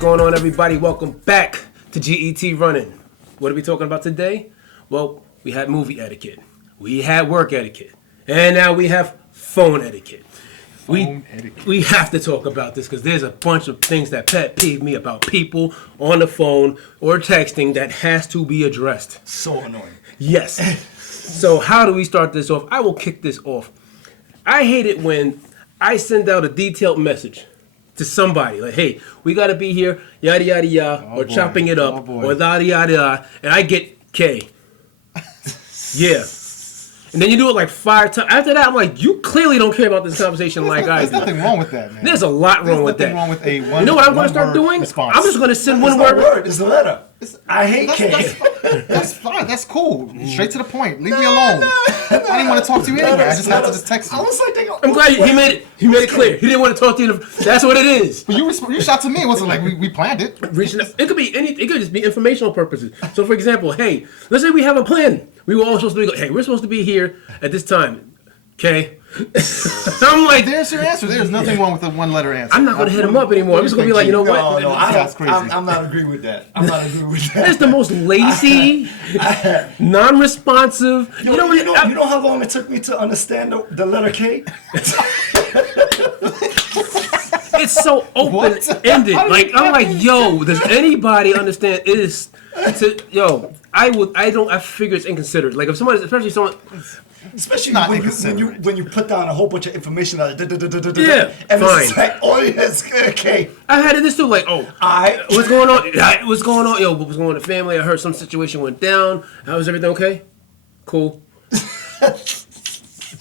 going on, everybody? Welcome back to GET Running. What are we talking about today? Well, we had movie etiquette, we had work etiquette, and now we have phone etiquette. We have to talk about this because there's a bunch of things that pet peeve me about people on the phone or texting that has to be addressed. So annoying. Yes. So how do we start this off? I will kick this off. I hate it when I send out a detailed message to somebody like, hey, we got to be here, yada, yada, yada, or boy. Chopping it up, or yada, yada, yada, and I get K. Yeah. And then you do it like 5 times. After that, I'm like, you clearly don't care about this conversation like I do. There's nothing wrong with that, man. There's a lot wrong with that. There's nothing wrong with a one. You know what I'm going to start doing? Response. I'm just going to send one word. word. It's a letter. I hate K. That's fine. That's cool. Straight to the point. Leave me alone. I didn't want to talk to you anyway. I just had to just text you. I was like, I'm glad he made it clear. He didn't want to talk to you. That's what it is. But you shot to me. It wasn't like we planned it. It could be anything. It could just be informational purposes. So, for example, hey, let's say we have a plan. We were all supposed to be. Hey, we're supposed to be here at this time. Okay. I'm like, there's your answer. There's nothing wrong with the one-letter answer. I'm not going to hit him up anymore. I'm just going to be like, you know what? No, I'm not agreeing with that. It's the most lazy, non-responsive. You know how long it took me to understand the letter K? It's so open-ended. Like, I'm like, yo, does anybody understand? I figure it's inconsiderate. Like, if somebody, especially someone. Especially when you put down a whole bunch of information, yeah, and fine. It's like, oh yes, okay. I had this too, like, what's going on? What's going on? Yo, what was going on in the family? I heard some situation went down. How was everything okay? Cool.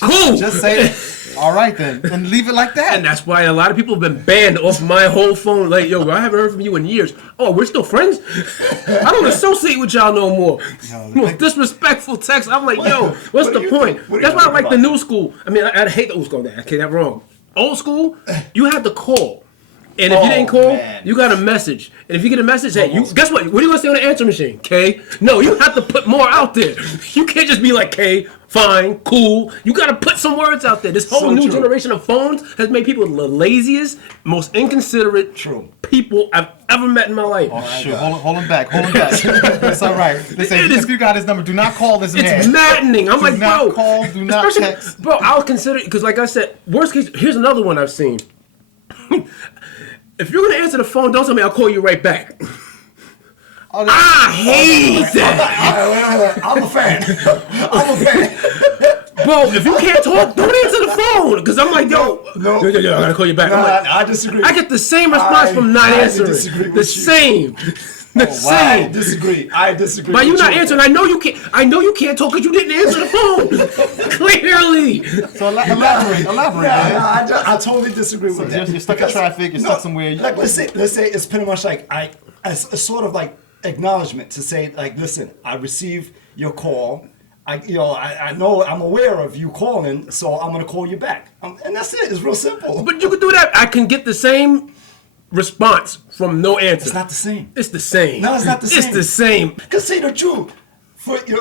Cool. Just say it. All right then, and leave it like that. And that's why a lot of people have been banned off my whole phone. Like, yo, I haven't heard from you in years. Oh, we're still friends? I don't associate with y'all no more. Disrespectful text. I'm like, yo, what's the point? That's why I like the new school. I mean, I hate the old school. Okay, that's wrong. Old school, you had to call. And if you didn't call, you got a message. And if you get a message, hey, guess what? What are you going to say on the answer machine? K? No, you have to put more out there. You can't just be like, K, fine, cool. You got to put some words out there. This whole new generation of phones has made people the laziest, most inconsiderate people I've ever met in my life. Oh, shit. Hold him back. It's all right. They say, if you got his number, do not call this man. It's maddening. I'm like, bro. Do not call, do not text. Bro, I'll consider it, because like I said, worst case, here's another one I've seen. If you're going to answer the phone, don't tell me I'll call you right back. I hate that. I'm a fan. Bro, if you can't talk, don't answer the phone. Because I'm like, yo, I got to call you back. No, like, I disagree. I get the same response from not answering. The same. I disagree. But you're not answering. I know you can't talk because you didn't answer the phone. Clearly. So elaborate. I totally disagree with that. You're stuck in traffic. You're stuck somewhere. Like let's say it's pretty much like a sort of like acknowledgement to say like, listen, I received your call. I know I'm aware of you calling, so I'm gonna call you back. And that's it. It's real simple. But you can do that. I can get the same response from no answer. It's not the same. It's the same. No, it's not the same. It's the same. Because say the truth.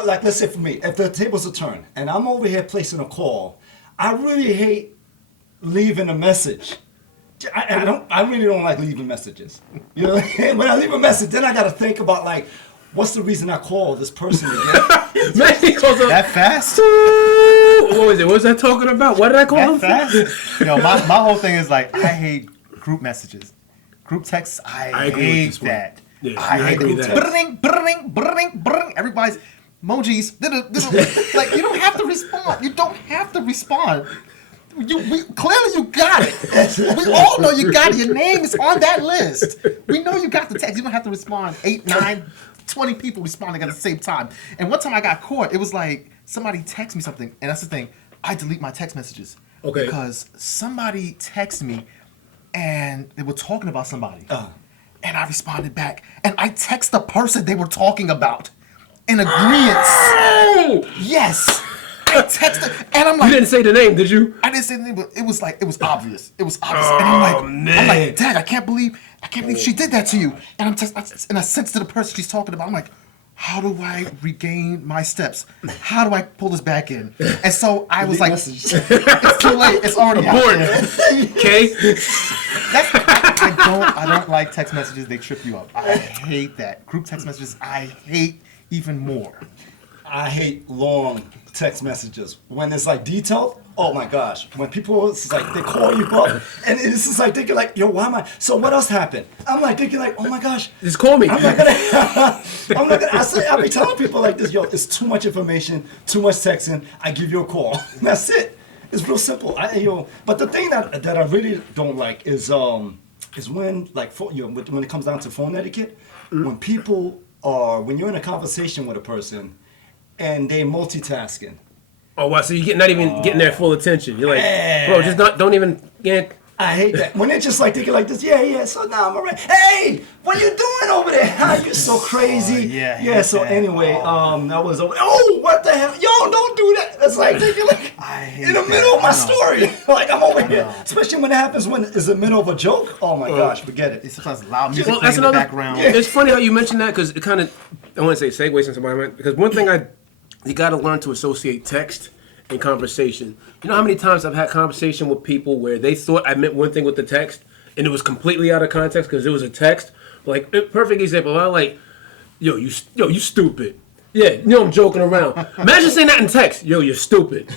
Like let's say for me, if the tables are turned and I'm over here placing a call, I really hate leaving a message. I really don't like leaving messages. You know, when I leave a message, then I got to think about like, what's the reason I called this person again? Man, he calls up that fast. What was it? What was I talking about? What did I call him? Fast? My whole thing is like, I hate group messages. Group texts, I hate that. Yeah, I hate group texts. Bring. Everybody's emojis. Like, you don't have to respond. Clearly you got it. We all know you got it. Your name is on that list. We know you got the text. You don't have to respond. 8, 9, 20 people responding at the same time. And one time I got caught. It was like somebody texted me something. And that's the thing. I delete my text messages. Okay. Because somebody texted me and they were talking about somebody. And I responded back. And I text the person they were talking about in agreement. Yes. I texted, and I'm like, you didn't say the name, did you? I didn't say the name, but it was obvious. And I'm like, Dad, I can't believe she did that to you. And I sent it to the person she's talking about. I'm like, how do I regain my steps? How do I pull this back in? And so I was like, it's too late. It's already out there. Okay. I don't like text messages. They trip you up. I hate that. Group text messages, I hate even more. I hate long text messages. When it's like detailed, oh my gosh. When people, it's like they call you up and it's just like thinking like, yo, why am I? So what else happened? I'm like thinking like, oh my gosh. Just call me. I'll be telling people like this, yo, it's too much information, too much texting. I give you a call. That's it. It's real simple. But the thing that I really don't like is when like when it comes down to phone etiquette, when you're in a conversation with a person and they multitasking. Oh, wow. So you're not even getting their full attention. You're like, bro, just don't even get. I hate that. When they're just like thinking like this, yeah, so now I'm alright. Hey, what you doing over there? How you so crazy? Yeah, so anyway, that was over. Oh, what the hell? Yo, don't do that. It's like thinking like in the middle of my story. Like I'm over here. Especially when it happens when it's the middle of a joke. Oh my gosh, forget it. It's sometimes loud music playing That's in the another background. It's funny how you mentioned that because it kind of, I want to say segues into my mind, because one thing you got to learn to associate text and conversation. You know how many times I've had conversation with people where they thought I meant one thing with the text and it was completely out of context because it was a text. Like, perfect example. I like, yo, you stupid. Yeah, you know I'm joking around. Imagine saying that in text. Yo, you're stupid.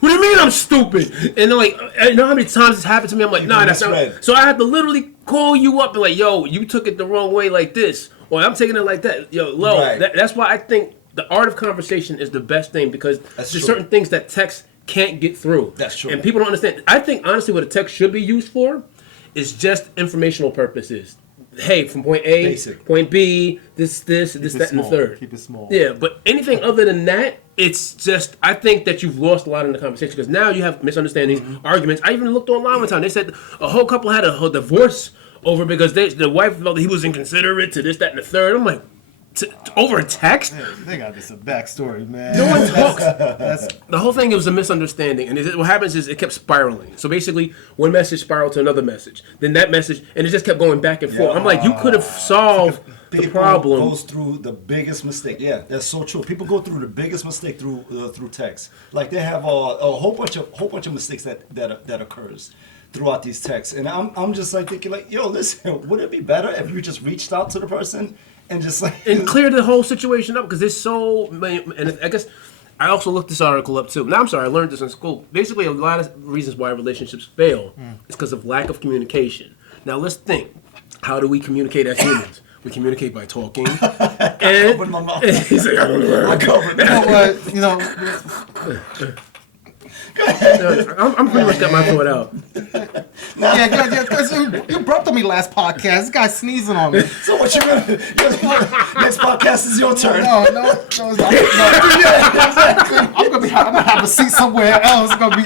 What do you mean I'm stupid? And they're like, you know how many times it's happened to me? I'm like, nah, that's not. So I had to literally call you up and like, yo, you took it the wrong way like this, or I'm taking it like that. Yo, low. Right. That's why I think the art of conversation is the best thing, because there's certain things that text can't get through. That's true. And people don't understand. I think honestly what a text should be used for is just informational purposes. Hey, from point A, point B, this, that, and the third. Keep it small. Yeah, but anything other than that, it's just, I think that you've lost a lot in the conversation, because now you have misunderstandings, arguments. I even looked online one time. They said a whole couple had a divorce over because the wife felt that he was inconsiderate to this, that, and the third. I'm like, over a text? They got this a backstory, man. No one talks. The whole thing, it was a misunderstanding, and what happens is it kept spiraling. So basically, one message spiraled to another message, then that message, and it just kept going back and forth. I'm like, you could have solved the problem. People goes through the biggest mistake. Yeah, that's so true. People go through the biggest mistake through text. Like they have a whole bunch of mistakes that occurs throughout these texts, and I'm just like thinking like, yo, listen, would it be better if you just reached out to the person and just like and clear the whole situation up, because there's so many, and I guess I also looked this article up too. Now I'm sorry, I learned this in school. Basically, a lot of reasons why relationships fail is because of lack of communication. Now let's think, how do we communicate as humans? We communicate by talking. And open my mouth. He's like, I don't know. I covered. You know what? I'm pretty much got my thought out. Yeah, because you brought to me last podcast. This guy's sneezing on me. So what you gonna? Next podcast is your turn. No, it's not. No. I'm gonna have a seat somewhere else. It's gonna be,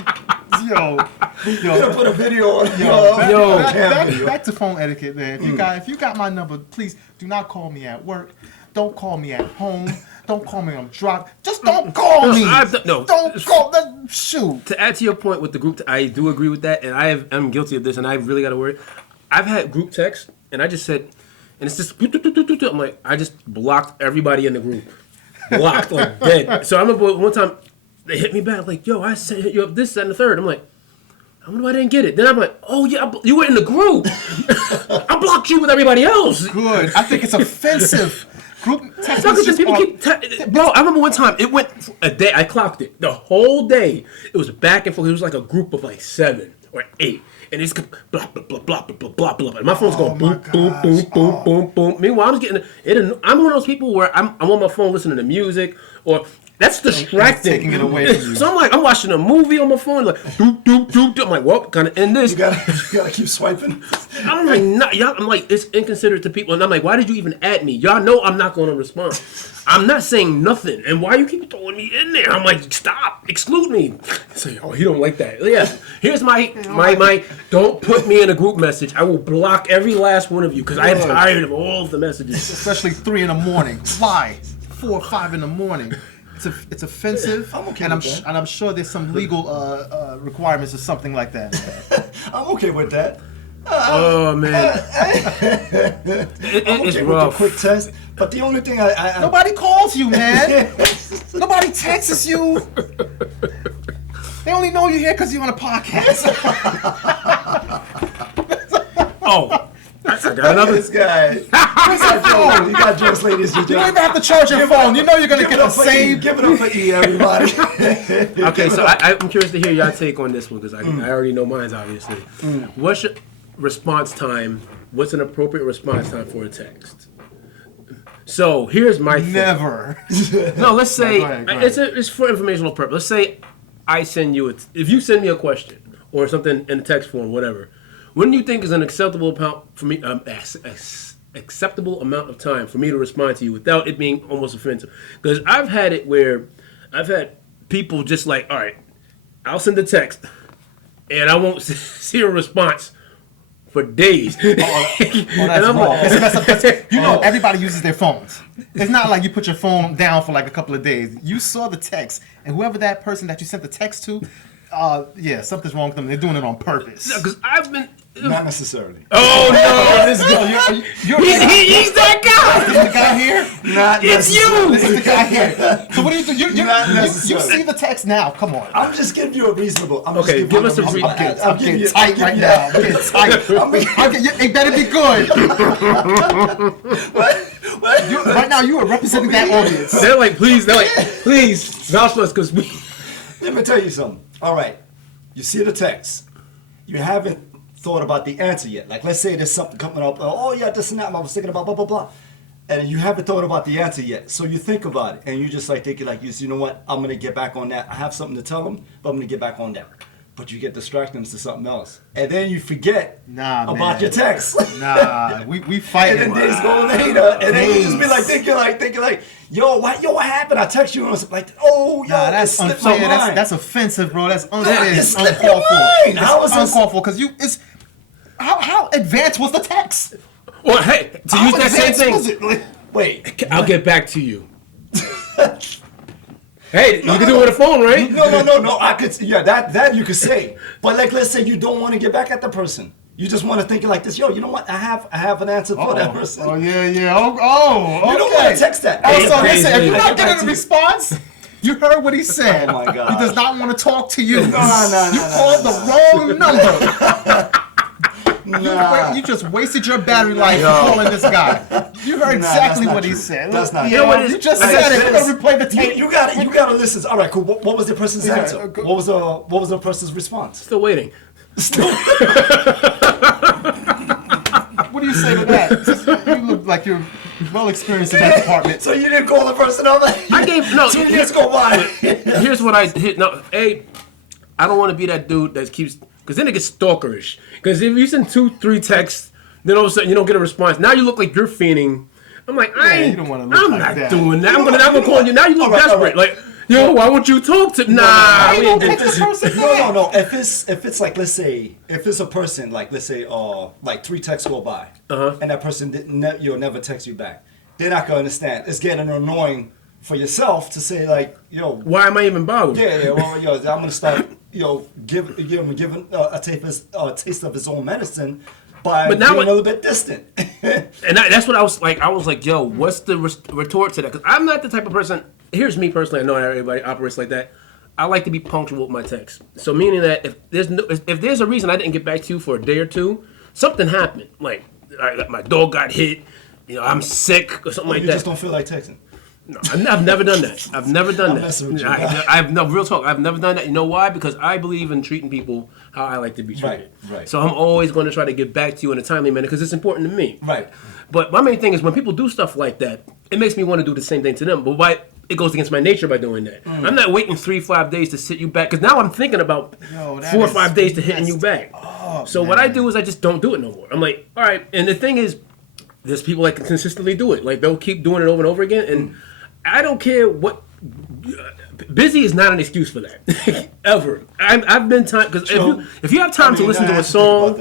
yo. You're gonna put a video on. Back to phone etiquette, man. If you got my number, please do not call me at work. Don't call me at home. Don't call me on drop. Just don't call me. Don't call. Shoot. To add to your point with the group, I do agree with that, and I'm guilty of this, and I really got to worry. I've had group texts, and I just said, and it's just, I'm like, I just blocked everybody in the group. Blocked, like dead. So I remember one time, they hit me back, like, yo, I sent you up this, that, and the third. I'm like, I wonder why I didn't get it. Then I'm like, oh yeah, you were in the group. I blocked you with everybody else. Good. I think it's offensive. Group text bro, I remember one time, it went a day, I clocked it. The whole day, it was back and forth. It was like a group of like 7 or 8. And it's blah, blah, blah, blah, blah, blah, blah. And my phone's going boom, boom, boom, boom, boom, boom. Meanwhile, I'm getting it. I'm one of those people where I'm on my phone listening to music, or that's distracting. Taking it away from you. So I'm like, I'm watching a movie on my phone, like, doop, doop, doop, doop. I'm like, well, kind of end this. You gotta keep swiping. I'm like, I'm like, it's inconsiderate to people. And I'm like, why did you even add me? Y'all know I'm not going to respond. I'm not saying nothing. And why you keep throwing me in there? I'm like, stop, exclude me. Say, oh, he don't like that. Yeah, here's my don't put me in a group message. I will block every last one of you because I am tired of all of the messages. Especially 3 in the morning. Why? 4 or 5 in the morning. It's offensive, I'm okay and with that. I'm sure there's some legal requirements or something like that. I'm okay with that. Oh man, I'm it's okay rough. with the quick test, but the only thing I Nobody calls you, man. Nobody texts you. They only know you're here because you're on a podcast. Oh, I got another. This guy. You got dress ladies. You You don't even have to charge your phone. You know you're gonna get the same. Give it up for E, everybody. Okay, so I'm curious to hear your take on this one because I already know mine's obviously. What's your response time? What's an appropriate response time for a text? So here's my thing. Never. No, let's say Go ahead. it's for informational purpose. Let's say I send you if you send me a question or something in text form, whatever. When do you think is an acceptable amount for me? Acceptable amount of time for me to respond to you without it being almost offensive? Because I've had it where I've had people just like, all right, I'll send a text and I won't see a response for days. That's wrong. You know, everybody uses their phones. It's not like you put your phone down for like a couple of days. You saw the text, and whoever that person that you sent the text to, yeah, something's wrong with them. They're doing it on purpose. Because I've been. Not necessarily. Oh no! This girl, He's that guy. This is the guy here. Not It's necessarily. you. This is the guy here. So what do you do? You Not you necessarily. see the text now? Come on. I'm just giving you a reasonable. Okay, give us a I'm reasonable. getting tight right now. I'm getting tight. It better be good. Right now, you are representing that audience. They're like, please vouch for us because we. Let me tell you something. All right, you see the text. You haven't thought about the answer yet. Like, let's say there's something coming up. Oh yeah, this and that. I was thinking about blah blah blah, and you haven't thought about the answer yet. So you think about it, and you just like thinking like, you know what? I'm gonna get back on that. I have something to tell them, but I'm gonna get back on that. But you get distracted into something else, and then you forget about your text. Nah, we fighting. And then days go later, and then you just be like thinking like, yo, what happened? I text you and I was like, oh, yo, That's it slipped unfair. my mind. That's offensive, bro. That's It uncalled slipped your for. mind. How is this? Uncalled for because how advanced was the text? Well, hey, to use that same thing. Wait, I'll get back to you. Hey, you can do it with a phone, right? no. I could, yeah, that you could say. But like, let's say you don't want to get back at the person. You just want to think like this. Yo, you know what? I have an answer for that person. Oh yeah. Okay. You don't want to text that. Oh, so Crazy. listen, if you're not Get back getting a to- response, you heard what he said. Oh, my gosh. He does not want to talk to you. No. You called the wrong number. You just wasted your battery life calling this guy. You heard exactly that's not what he true. said. That's not You true. know what? You just said it. We're gonna replay the tape. You got to listen. All right, cool. What was the person's answer? What was the person's response? Still waiting. What do you say to that? You look like you're well experienced in that department. So you didn't call the person up? I gave no. 2 years go by. Here's what I hit. No, I don't want to be that dude that keeps. Because then it gets stalkerish. Because if you send 2-3 texts, then all of a sudden you don't get a response. Now you look like you're fiending. I'm like, you don't wanna look I'm like not that. doing that. I'm gonna call you. Now you look All right, desperate. Like, yo, why won't you talk to? Nah, we ain't doing this. No. If it's like, let's say, if it's a person like, let's say, like 3 texts go by, and that person you'll never text you back, they're not gonna understand. It's getting annoying for yourself to say like, yo, Why am I even bothered? yeah, well, yo, I'm gonna start, giving a taste of his own medicine by But now being it- a little bit distant. And that's what I was like. I was like, yo, what's the retort to that? Because I'm not the type of person. Here's me personally. I know everybody operates like that. I like to be punctual with my texts. So meaning that if there's a reason I didn't get back to you for a day or two, something happened. Like my dog got hit. I'm sick or something like You that. just don't feel like texting. No, I've never done that. I've never done that. messing with you. I've no real talk. I've never done that. You know why? Because I believe in treating people how I like to be treated. Right. So I'm always going to try to get back to you in a timely manner because it's important to me. Right. But my main thing is when people do stuff like that, it makes me want to do the same thing to them. But why? It goes against my nature by doing that. I'm not waiting 3-5 days to sit you back because now I'm thinking about 4 or 5 days to hitting you back. So what I do is I just don't do it no more. I'm like, all right. And the thing is, there's people that can consistently do it. Like they'll keep doing it over and over again. And I don't care what. Busy is not an excuse for that ever. I've been time because if you have time to listen to a song,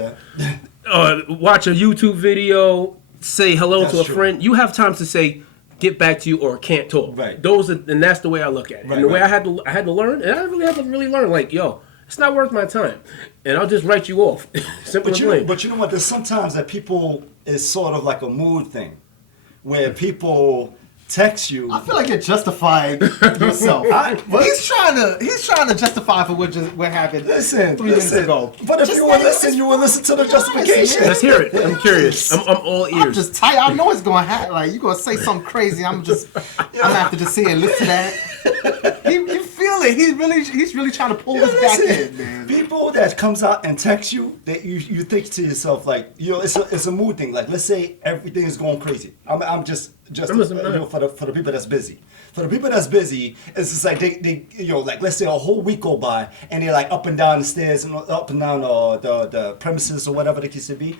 watch a YouTube video, say hello to a friend, you have time to say get back to you or can't talk. Right. And that's the way I look at it. And the way I had to learn, and I really had to learn. Like, yo, it's not worth my time, and I'll just write you off. Simple and plain. But you know what? There's sometimes that people is sort of like a mood thing, where people text you. I feel like you're justifying yourself. He's trying to justify for what happened. Listen, 3 minutes ago. But if you would listen, you would listen to the justification. Let's hear it. I'm curious. I'm all ears. I'm just tight. I know it's gonna happen. Like you're gonna say something crazy. I'm gonna have to just sit and listen to that. You feel it. He's really trying to pull us back in, man. People that comes out and text you, that you think to yourself like, it's a mood thing. Like, let's say everything is going crazy. I'm just for the people that's busy. For the people that's busy, it's just like they like let's say a whole week go by and they're like up and down the stairs and up and down the premises or whatever the case may be,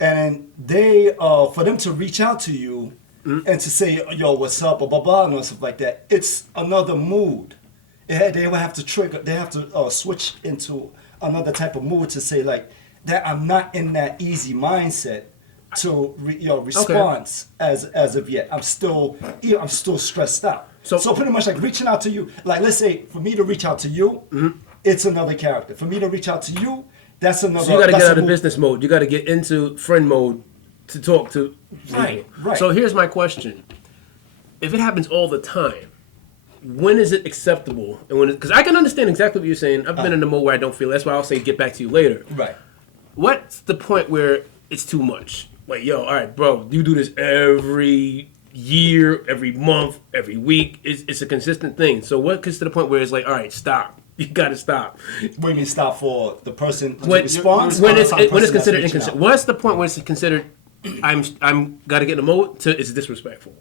and they for them to reach out to you and to say what's up or blah blah and stuff like that, it's another mood. They will have to trigger. They have to switch into another type of mood to say like that. I'm not in that easy mindset to response as of yet. I'm still stressed out. So pretty much like reaching out to you. Like let's say for me to reach out to you, it's another character. For me to reach out to you, that's another. So you got to get out of business mode. You got to get into friend mode to talk to. Right. So here's my question: if it happens all the time, when is it acceptable? And because I can understand exactly what you're saying. I've been in the mode where I don't feel. That's why I'll say get back to you later. Right. What's the point where it's too much? Like, all right, bro, you do this every year, every month, every week. It's a consistent thing. So what gets to the point where it's like, all right, stop. You got to stop. What do you mean stop for the person to when respond? When it's considered inconsiderate. What's the point where it's considered? I'm got to get in the mode to it's disrespectful.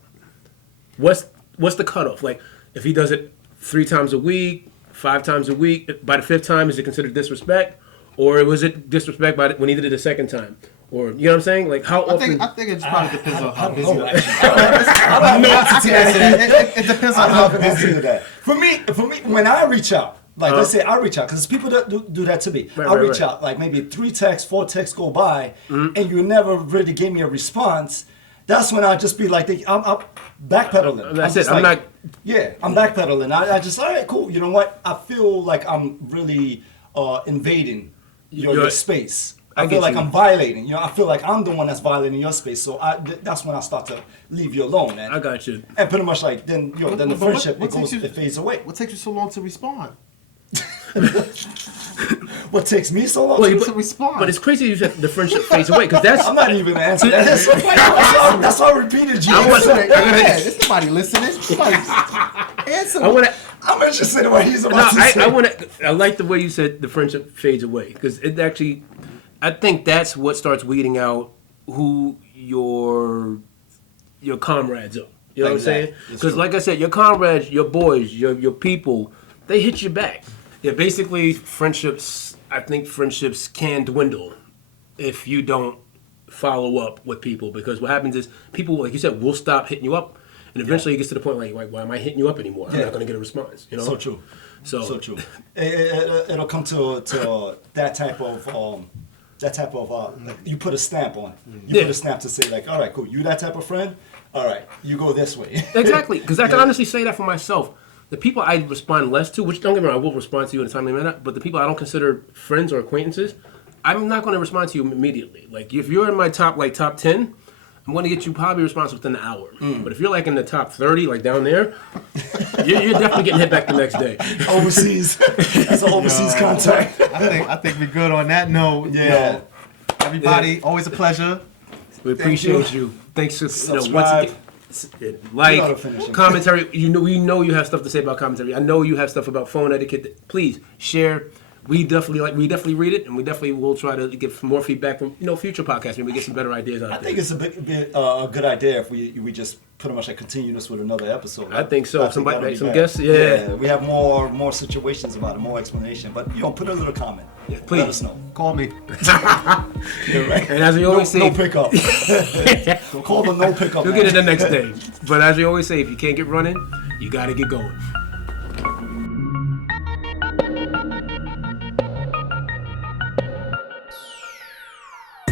What's the cutoff? Like if he does it 3 times a week, 5 times a week, by the 5th time is it considered disrespect, or was it disrespect when he did it the 2nd time? Or you know what I'm saying? Like how often? I think it just probably depends on how busy. It depends on how busy that. For me, when I reach out, like let's say I reach out, because people that do that to me. I reach out, like maybe 3 texts, 4 texts go by, and you never really gave me a response. That's when I just be like, I'm backpedaling. That's it. I'm not. Yeah, I'm backpedaling. I just all right, cool. You know what? I feel like I'm really invading your space. I feel like I'm violating. I feel like I'm the one that's violating your space. So that's when I start to leave you alone. And I got you. And pretty much like then the friendship it fades away. What takes you so long to respond? What takes me so long to respond? But it's crazy you said the friendship fades away because that's. I'm not even answering that. That's why I repeated you. There's nobody listening. Answer. I'm interested in what he's about to say. I like the way you said the friendship fades away because it actually. I think that's what starts weeding out who your comrades are. You know what I'm saying? Because like I said, your comrades, your boys, your people, they hit you back. Yeah, basically friendships. I think friendships can dwindle if you don't follow up with people because what happens is people, like you said, will stop hitting you up, and eventually it gets to the point like, why am I hitting you up anymore? I'm not going to get a response. You know? So true. So true. It'll come to that type of. Like you put a stamp on it. You put a stamp to say like, all right, cool. You that type of friend? All right, you go this way. Exactly, because I can honestly say that for myself. The people I respond less to, which don't get me wrong, I will respond to you in a timely manner, but the people I don't consider friends or acquaintances, I'm not going to respond to you immediately. Like if you're in my top 10, I'm going to get you probably responsive within an hour. But if you're like in the top 30, like down there, you're definitely getting hit back the next day. Overseas. That's an overseas contact. I think we're good on that note. Yeah. Everybody, always a pleasure. We appreciate you. Thanks for subscribe. Like, commentary. We know you have stuff to say about commentary. I know you have stuff about phone etiquette. Please share. We definitely read it, and we definitely will try to get more feedback from future podcasts. Maybe we get some better ideas out there. I think it's a good idea if we just pretty much continue this with another episode. I think so. Some guests, yeah. We have more situations about it, more explanation. But put a little comment. Yeah, please let us know. Call me. Right. And as we always say, no pickup. So call the no pickup. You'll get it the next day. But as we always say, if you can't get running, you got to get going.